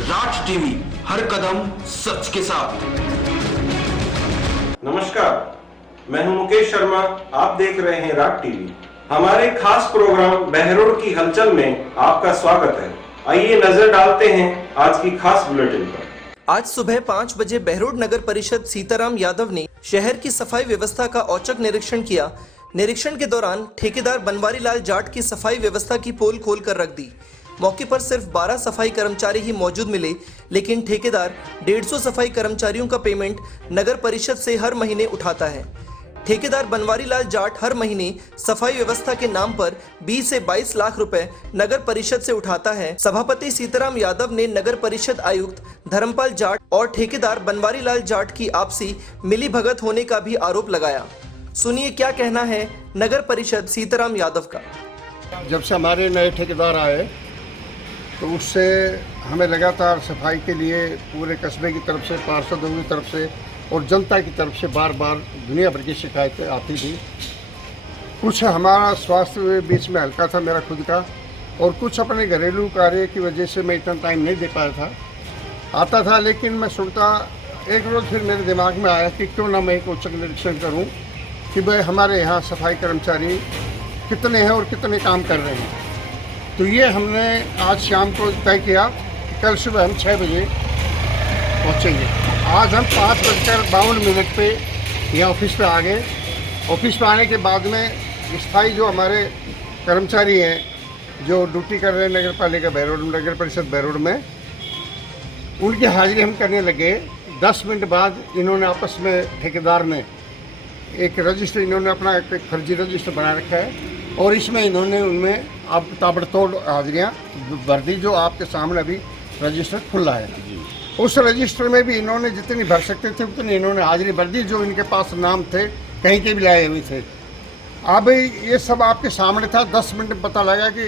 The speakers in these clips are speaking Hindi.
राज टीवी, हर कदम सच के साथ। नमस्कार, मैं हूं मुकेश शर्मा। आप देख रहे हैं राज टीवी। हमारे खास प्रोग्राम बहरोड की हलचल में आपका स्वागत है। आइए नजर डालते हैं आज की खास बुलेटिन पर। आज सुबह 5 बजे बहरोड नगर परिषद सीताराम यादव ने शहर की सफाई व्यवस्था का औचक निरीक्षण किया। निरीक्षण के दौरान ठेकेदार बनवारी लाल जाट की सफाई व्यवस्था की पोल खोल कर रख दी। मौके पर सिर्फ 12 सफाई कर्मचारी ही मौजूद मिले, लेकिन ठेकेदार 150 सफाई कर्मचारियों का पेमेंट नगर परिषद से हर महीने उठाता है। ठेकेदार बनवारी लाल जाट हर महीने सफाई व्यवस्था के नाम पर 20 से 22 लाख रुपए नगर परिषद से उठाता है। सभापति सीताराम यादव ने नगर परिषद आयुक्त धर्मपाल जाट और ठेकेदार बनवारी लाल जाट की आपसी मिलीभगत होने का भी आरोप लगाया। सुनिए क्या कहना है नगर परिषद सीताराम यादव का। जब से हमारे नए ठेकेदार आए तो उससे हमें लगातार सफाई के लिए पूरे कस्बे की तरफ से, पार्षदों की तरफ से और जनता की तरफ से बार बार दुनिया भर की शिकायतें आती थी। कुछ हमारा स्वास्थ्य बीच में हल्का था मेरा खुद का, और कुछ अपने घरेलू कार्य की वजह से मैं इतना टाइम नहीं दे पाया था। आता था लेकिन मैं सुनता, एक रोज़ फिर मेरे दिमाग में आया कि क्यों ना मैं एक औचक निरीक्षण करूँ कि भाई हमारे यहाँ सफाई कर्मचारी कितने हैं और कितने काम कर रहे हैं। तो ये हमने आज शाम को तय किया कि कल सुबह हम 6 बजे पहुँचेंगे। आज हम 5:52 पे यहाँ ऑफिस पे आ गए। ऑफिस पे आने के बाद में स्थायी जो हमारे कर्मचारी हैं जो ड्यूटी कर रहे हैं नगर पालिका बहरोड, नगर परिषद बहरोड में, उनकी हाजिरी हम करने लगे। 10 मिनट बाद इन्होंने आपस में ठेकेदार ने एक रजिस्टर, इन्होंने अपना एक फर्जी रजिस्टर बना रखा है और इसमें इन्होंने उनमें अब ताबड़तोड़ हाजिरियाँ भर दी, जो आपके सामने अभी रजिस्टर खुला है। उस रजिस्टर में भी इन्होंने जितनी भर सकते थे उतनी इन्होंने हाजिरी भर दी, जो इनके पास नाम थे कहीं के भी लाए हुए थे। अब ये सब आपके सामने था। 10 मिनट में पता लगा कि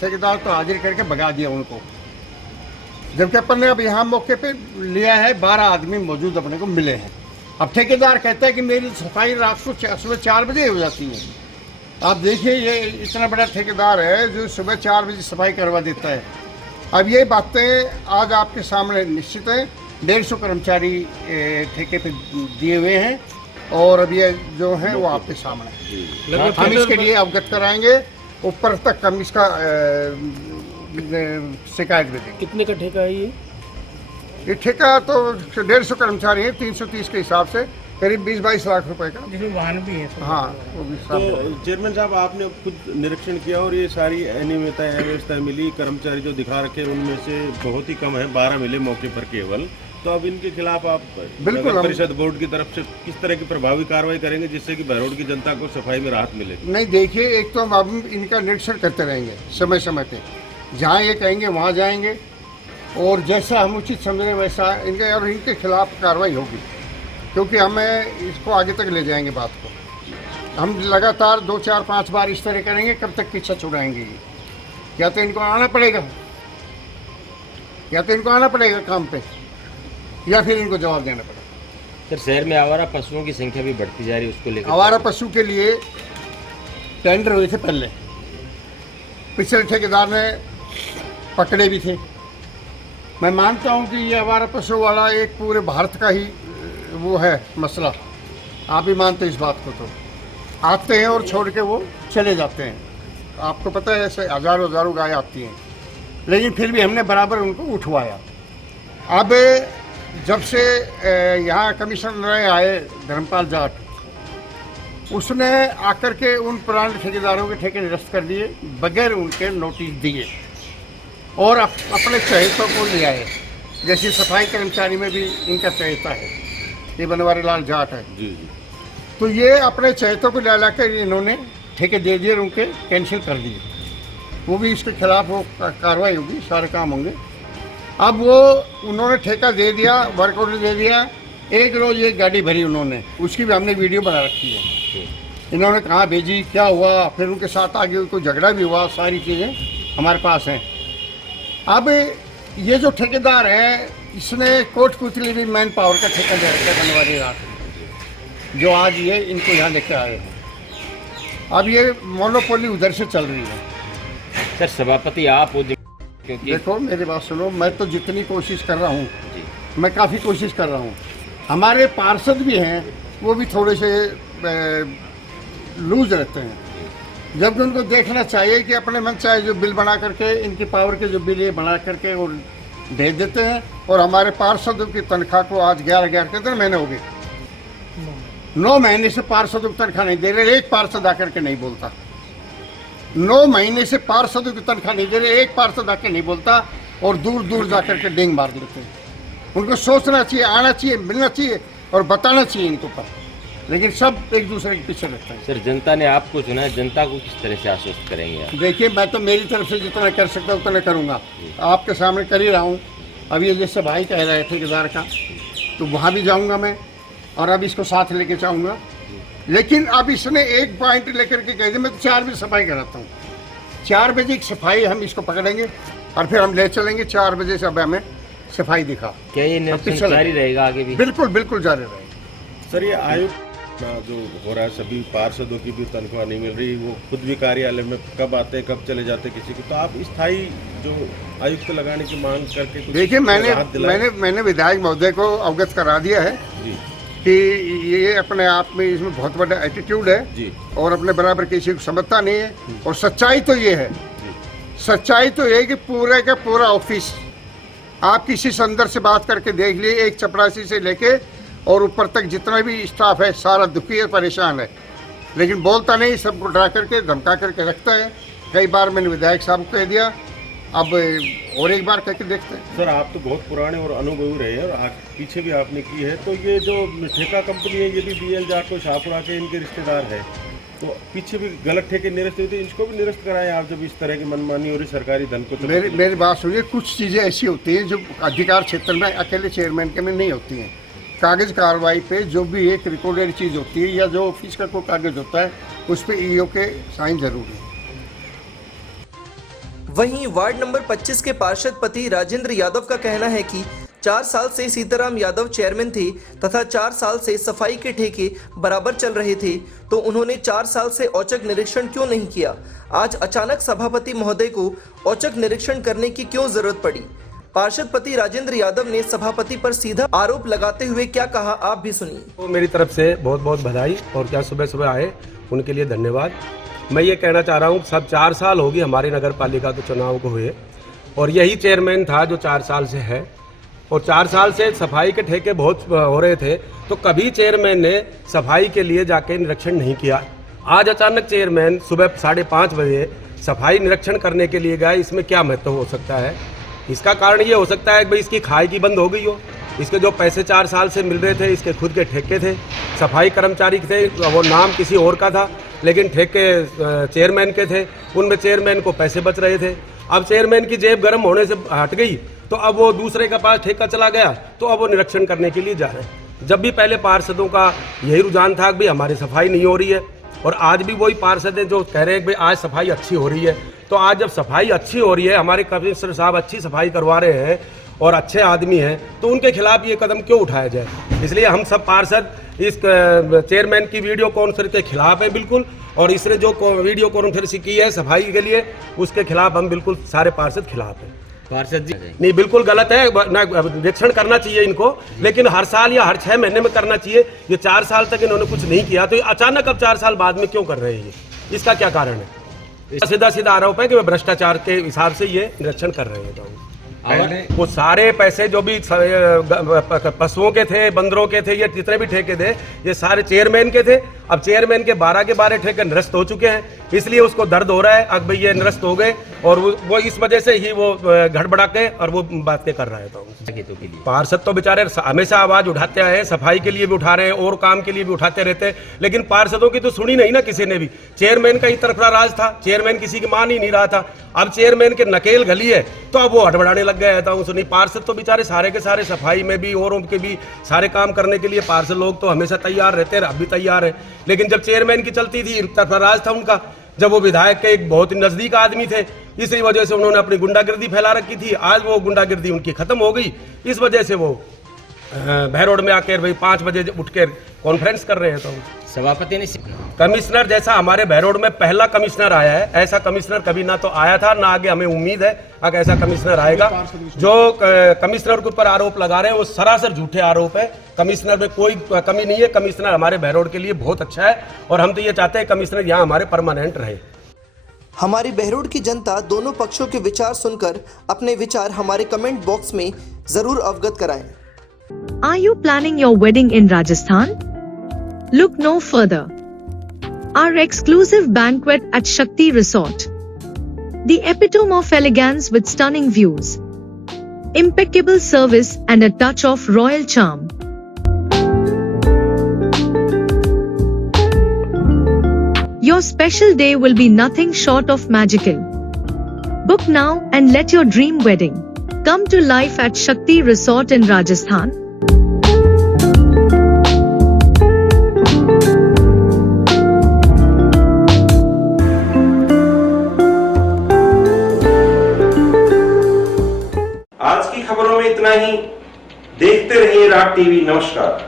ठेकेदार तो हाजिरी करके भगा दिया उनको, जबकि अपन ने अब यहाँ मौके पे लिया है। 12 आदमी मौजूद अपने को मिले हैं। अब ठेकेदार कहता है कि मेरी सफाई रात को सुबह 4 बजे हो जाती है। आप देखिए, ये इतना बड़ा ठेकेदार है जो सुबह 4 बजे सफाई करवा देता है। अब ये बातें आज आपके सामने निश्चित है। 150 कर्मचारी ठेके पे दिए हुए हैं और अब ये जो है वो आपके सामने हम इसके लिए अवगत कराएंगे। ऊपर तक हम इसका शिकायत भी देंगे। कितने का ठेका है ये ठेका तो 150 कर्मचारी हैं, 330 के हिसाब से करीब 20-22 लाख रुपए का, जिसमें वाहन भी है। हाँ, वो भी। तो चेयरमैन साहब, आपने खुद निरीक्षण किया और ये सारी अनियमितताएं अव्यवस्था मिली। कर्मचारी जो दिखा रखे उनमें से बहुत ही कम है, 12 मिले मौके पर केवल। तो अब इनके खिलाफ आप नगर परिषद बोर्ड की तरफ से किस तरह की प्रभावी कार्रवाई करेंगे जिससे कि बहरोड की जनता को सफाई में राहत मिले? नहीं, देखिए, एक तो हम इनका निरीक्षण करते रहेंगे समय समय पे। जहाँ ये कहेंगे वहाँ जाएंगे और जैसा हम उचित समझें वैसा इनके खिलाफ कार्रवाई होगी, क्योंकि हमें इसको आगे तक ले जाएंगे बात को। हम लगातार 2, 4, 5 बार इस तरह करेंगे, कब तक पीछा छुड़ाएंगे? या तो इनको आना पड़ेगा, काम पे, या फिर इनको जवाब देना पड़ेगा। सर, शहर में आवारा पशुओं की संख्या भी बढ़ती जा रही है, उसको लेकर आवारा पशु के लिए टेंडर हुए थे पहले, पिछले ठेकेदार ने पकड़े भी थे। मैं मानता हूँ कि ये आवारा पशु वाला एक पूरे भारत का ही वो है मसला। आप भी मानते हैं इस बात को? तो आते हैं और छोड़ के वो चले जाते हैं। आपको पता है ऐसे हजारों गाय आती हैं, लेकिन फिर भी हमने बराबर उनको उठवाया। अब जब से यहाँ कमिश्नर आए धर्मपाल जाट, उसने आकर के उन पुराने ठेकेदारों के ठेके निरस्त कर दिए बगैर उनके नोटिस दिए और अपने चहेतों को ले आए। जैसे सफाई कर्मचारी में भी इनका चहेता है, ये बनवारी लाल जाट है जी। तो ये अपने चहेतों को ला कर इन्होंने ठेके दे दिए और उनके कैंसिल कर दिए। वो भी इसके खिलाफ वो कार्रवाई होगी, सारे काम होंगे। अब वो उन्होंने ठेका दे दिया, वर्क ऑर्डर दे दिया। एक रोज़ एक गाड़ी भरी उन्होंने, उसकी भी हमने वीडियो बना रखी है। इन्होंने कहाँ भेजी, क्या हुआ, फिर उनके साथ आगे कोई झगड़ा भी हुआ, सारी चीज़ें हमारे पास हैं। अब ये जो ठेकेदार है, इसने कोटपुतली भी मैन पावर का ठेका दे रखा है बनवारी रात, जो आज ये इनको यहाँ लेकर आए हैं। अब ये मोनोपोली उधर से चल रही है। सर, सभापति आप क्योंकि देखो मेरी बात सुनो, मैं तो जितनी कोशिश कर रहा हूँ, जी मैं काफ़ी कोशिश कर रहा हूँ। हमारे पार्षद भी हैं, वो भी थोड़े से लूज रहते हैं, जबकि उनको देखना चाहिए कि अपने मन चाहे जो बिल बना करके, इनकी पावर के जो बिल ये बना करके और भेज देते हैं। और हमारे पार्षदों की तनख्वाह को आज 11 कितने महीने हो गए, 9 महीने से पार्षदों की तनख्वाह नहीं दे रहे। एक पार्षद आकर के नहीं बोलता, 9 महीने से पार्षदों की तनख्वाह नहीं दे रहे, एक पार्षद आकर नहीं बोलता और दूर दूर जाकर के डेंग मार देते हैं। उनको सोचना चाहिए, आना चाहिए, मिलना चाहिए और बताना चाहिए इनको पर, लेकिन सब एक दूसरे के पीछे रहते हैं। सर, जनता ने आपको चुना है, जनता को किस तरह से आश्वस्त करेंगे आप? देखिए, मैं तो मेरी तरफ से जितना कर सकता हूँ उतना करूँगा, आपके सामने कर ही रहा हूँ। अब ये जैसे भाई कह रहे थे ठेकेदार का, तो वहाँ भी जाऊँगा मैं और अब इसको साथ लेके जाऊँगा। लेकिन अब इसने एक पॉइंट लेकर के कह दिया, मैं तो 4 बजे सफाई कराता हूँ, 4 बजे की सफाई हम इसको पकड़ेंगे और फिर हम ले चलेंगे 4 बजे से। अब हमें सफाई दिखा। क्या ये निरीक्षण जारी रहेगा आगे भी? बिल्कुल बिल्कुल जारी रहेगा। सर, ये आयुक्त जो हो रहा है, सभी पार्षदों की भी तनख्वाह नहीं मिल रही, वो खुद भी कार्यालय में कब आते कब चले जाते किसी को, तो आप स्थायी जो आयुक्त लगाने की मांग करके कुछ देखिए, राहत दिलाएं? मैंने विधायक महोदय को अवगत करा दिया है जी कि ये अपने आप में इसमें बहुत बड़ा एटीट्यूड है जी और अपने बराबर किसी को समझता नहीं है। और सच्चाई तो ये है, सच्चाई तो ये है कि पूरे का पूरा ऑफिस, आप किसी से अंदर से बात करके देख लिए, एक चपरासी से लेके और ऊपर तक जितना भी स्टाफ है सारा दुखी है, परेशान है, लेकिन बोलता नहीं, सबको डरा करके धमका करके रखता है। कई बार मैंने विधायक साहब को कह दिया, अब और एक बार करके देखते हैं। सर, आप तो बहुत पुराने और अनुभवी रहे हैं और पीछे भी आपने की है, तो ये जो ठेका कंपनी है, ये भी BL जाट को शाहपुरा के इनके रिश्तेदार है, तो पीछे भी गलत ठेके निरस्त हुए थे, इसको भी निरस्त कराएं आप, जब इस तरह की मनमानी हो रही सरकारी धन को। तो मेरी बात सुनिए, कुछ चीज़ें ऐसी होती हैं जो अधिकार क्षेत्र में अकेले चेयरमैन के में नहीं होती हैं। कागज कार्रवाई पे जो भी एक रिकॉर्डेड चीज़ होती है या जो ऑफिस का कोई कागज होता है, उस पर EO के साइन जरूरी है। वहीं वार्ड नंबर 25 के पार्षद पति राजेंद्र यादव का कहना है कि 4 साल से सीताराम यादव चेयरमैन थे तथा 4 साल से सफाई के ठेके बराबर चल रहे थे, तो उन्होंने 4 साल से औचक निरीक्षण क्यों नहीं किया? आज अचानक सभापति महोदय को औचक निरीक्षण करने की क्यों जरूरत पड़ी? पार्षद पति राजेंद्र यादव ने सभापति पर सीधा आरोप लगाते हुए क्या कहा, आप भी सुनिए। तो मेरी तरफ से बहुत बहुत बधाई, और क्या सुबह सुबह आए उनके लिए धन्यवाद। मैं ये कहना चाह रहा हूँ, सब 4 साल होगी हमारी नगर पालिका के चुनाव को हुए, और यही चेयरमैन था जो 4 साल से है, और 4 साल से सफाई के ठेके बहुत हो रहे थे, तो कभी चेयरमैन ने सफाई के लिए जाके निरीक्षण नहीं किया। आज अचानक चेयरमैन सुबह 5:30 बजे सफाई निरीक्षण करने के लिए गया, इसमें क्या महत्व हो सकता है? इसका कारण ये हो सकता है कि भाई इसकी खाई की बंद हो गई हो, इसके जो पैसे 4 साल से मिल रहे थे, इसके खुद के ठेके थे, सफाई कर्मचारी थे, वो नाम किसी और का था, लेकिन ठेके चेयरमैन के थे, उनमें चेयरमैन को पैसे बच रहे थे। अब चेयरमैन की जेब गर्म होने से हट गई, तो अब वो दूसरे के पास ठेका चला गया, तो अब वो निरीक्षण करने के लिए जा रहे हैं। जब भी पहले पार्षदों का यही रुझान था कि भाई हमारी सफाई नहीं हो रही है, और आज भी वही पार्षद हैं जो कह रहे हैं कि भाई आज सफाई अच्छी हो रही है। तो आज जब सफाई अच्छी हो रही है, हमारे कमिश्नर साहब अच्छी सफाई करवा रहे हैं और अच्छे आदमी हैं, तो उनके खिलाफ ये कदम क्यों उठाया जाए? इसलिए हम सब पार्षद इस चेयरमैन की वीडियो कॉन्फ्रेंस के खिलाफ है बिल्कुल, और इसने जो वीडियो कॉन्फ्रेंस की है सफाई के लिए, उसके खिलाफ हम बिल्कुल सारे पार्षद खिलाफ हैं। पार्षद जी नहीं, बिल्कुल गलत है, निरीक्षण करना चाहिए इनको, लेकिन हर साल या हर 6 महीने में करना चाहिए। ये 4 साल तक इन्होंने कुछ नहीं किया, तो ये अचानक अब 4 साल बाद में क्यों कर रहे हैं? इसका क्या कारण है? सीधा सीधा आरोप है कि वे भ्रष्टाचार के हिसाब से ये निरीक्षण कर रहे हैं। वो सारे पैसे जो भी पशुओं के थे, बंदरों के थे, ये जितने भी ठेके थे, ये सारे चेयरमैन के थे। अब चेयरमैन के 12 के 12 ठेके निरस्त हो चुके हैं, इसलिए उसको दर्द हो रहा है। अब भाई ये निरस्त हो गए, और वो इस वजह से ही वो गड़बड़ा के और वो बातें कर रहा है। तो पार्षद तो बेचारे हमेशा आवाज उठाते आए, सफाई के लिए भी उठा रहे हैं और काम के लिए भी उठाते रहते हैं, लेकिन पार्षदों की तो सुनी नहीं ना किसी ने भी। चेयरमैन का ही तरफा राज था, चेयरमैन किसी की मान ही नहीं रहा था। अब चेयरमैन के नकेल गली है, तो अब वो हड़बड़ाने लग गया था। सुनी पार्षद तो बेचारे सारे के सारे सफाई में भी और उनके भी सारे काम करने के लिए पार्षद लोग तो हमेशा तैयार रहते हैं, अब भी तैयार है। लेकिन जब चेयरमैन की चलती थी, तरफा राज था उनका, जब वो विधायक के एक बहुत ही नजदीक आदमी थे, इसी वजह से उन्होंने अपनी गुंडागिर्दी फैला रखी थी। आज वो गुंडागिर्दी उनकी खत्म हो गई, इस वजह से वो बहरोड में आकर भाई 5 बजे उठ कर कॉन्फ्रेंस कर रहे हैं। तो सभापति ने कमिश्नर जैसा हमारे बहरोड में पहला कमिश्नर आया है, ऐसा कमिश्नर कभी ना तो आया था ना आगे हमें उम्मीद है अगर ऐसा कमिश्नर आएगा। जो कमिश्नर के ऊपर आरोप लगा रहे हैं वो सरासर झूठे आरोप है। कमिश्नर में कोई कमी नहीं है। कमिश्नर हमारे बहरोड के लिए बहुत अच्छा है और हम तो ये चाहते हैं कमिश्नर यहाँ हमारे परमानेंट रहे। हमारी बहरोड की जनता दोनों पक्षों के विचार सुनकर अपने विचार हमारे कमेंट बॉक्स में जरूर अवगत कराएं। Are you planning your wedding in Rajasthan? Look no further. Our exclusive banquet at Shakti Resort. The epitome of elegance with stunning views, impeccable service and a touch of royal charm. Your special day will be nothing short of magical. Book now and let your dream wedding come to life at Shakti Resort in Rajasthan. आज की खबरों में इतना ही। देखते रहिए राग टीवी। नमस्कार।